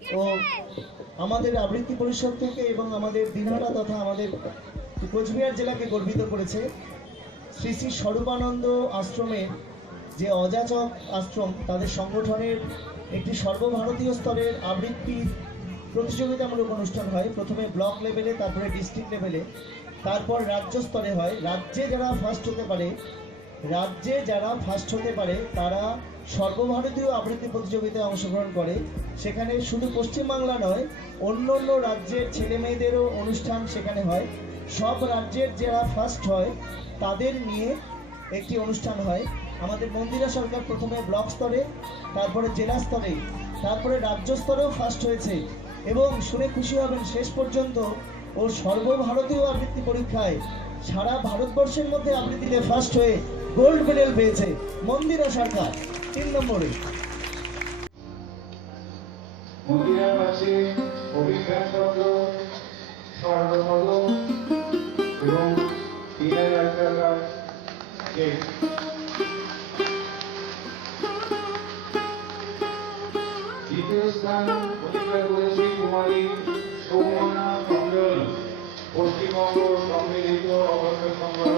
ও আমাদের আবৃত্তি পরিষদ থেকে এবং আমাদের দিনহাটা তথা আমাদের কোচবিহার জেলাকে গর্বিত করেছে। শ্রী শ্রী স্বরূপানন্দ আশ্রমের যে অযাচক আশ্রম, তাদের সংগঠনের একটি সর্বভারতীয় স্তরের আবৃত্তি প্রতিযোগিতামূলক অনুষ্ঠান হয়। প্রথমে ব্লক লেভেলে, তারপরে ডিস্ট্রিক্ট লেভেলে, তারপর রাজ্য স্তরে হয়। রাজ্যে যারা ফার্স্ট হতে পারে তারা সর্বভারতীয় আবৃত্তি প্রতিযোগিতায় অংশগ্রহণ করে। সেখানে শুধু পশ্চিমবাংলা নয়, অন্য অন্য রাজ্যের ছেলে মেয়েদেরও অনুষ্ঠান সেখানে হয়। সব রাজ্যের যারা ফার্স্ট হয় তাদের নিয়ে একটি অনুষ্ঠান হয়। আমাদের মন্দিরা সরকার প্রথমে ব্লক স্তরে, তারপরে জেলা স্তরে, তারপরে রাজ্য স্তরেও ফার্স্ট হয়েছে এবং শুনে খুশি হবেন শেষ পর্যন্ত ও সর্বভারতীয় আবৃত্তি পরীক্ষায় সারা ভারতবর্ষের মধ্যে আবৃত্তিতে ফার্স্ট হয়ে গোল্ড মেডেল পেয়েছে মন্দিরা সরকার 3 নম্বরে। মন্দিরার কাছে অভিজ্ঞান চন্দ্র স্বর্ণপদ এবং 3000 টাকা চেক। দ্বিতীয় স্থান অধিকার করেছে কুমারী সৌমনা মণ্ডল, পশ্চিমবঙ্গ সম্মিলিত অবসর সংগ্রহ